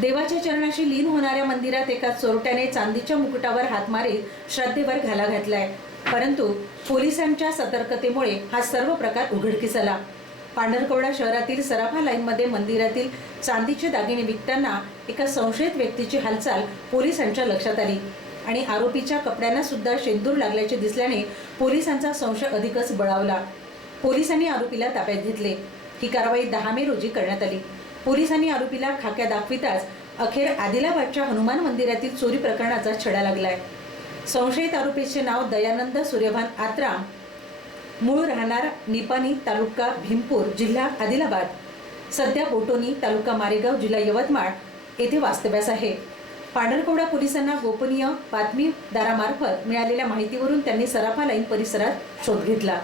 देवाच्या चरणाशी लीन होणाऱ्या मंदिरात एका चोरट्याने चांदीच्या मुकुटावर हात मारीत श्रद्धेवर घाला घातलाय. परंतु पोलिसांच्या सतर्कतेमुळे हा सर्व प्रकार उघडकीस आला पांढरकवडा शहरातील सराफा लाईनमध्ये मंदिरातील चांदीचे दागिने विकताना एका संशयित व्यक्तीची हालचाल पोलिसांच्या लक्षात आली. आणि आरोपीच्या कपड्यांना सुद्धा शेंदूर लागल्याचे दिसल्याने पोलिसांचा संशय अधिकच बळावला. पोलिसांनी आरोपीला ताब्यात घेतले. ही कारवाई दहा मे रोजी करण्यात आली. पोलिसांनी आरोपीला खाक्या दाखविताच अखेर आदिलाबादच्या हनुमान मंदिरातील चोरी प्रकरणाचा छडा लागलाय. संशयित आरोपीचे नाव दयानंद सूर्यभान आत्राम. मूळ राहणार निपाणी तालुका भीमपूर जिल्हा आदिलाबाद. सध्या बोटोनी तालुका मारेगाव जिल्हा यवतमाळ येथे वास्तव्यास आहे. पांढरकवडा पोलिसांना गोपनीय बातमीदारामार्फत मिळालेल्या माहितीवरून त्यांनी सराफा लाईन परिसरात शोध घेतला.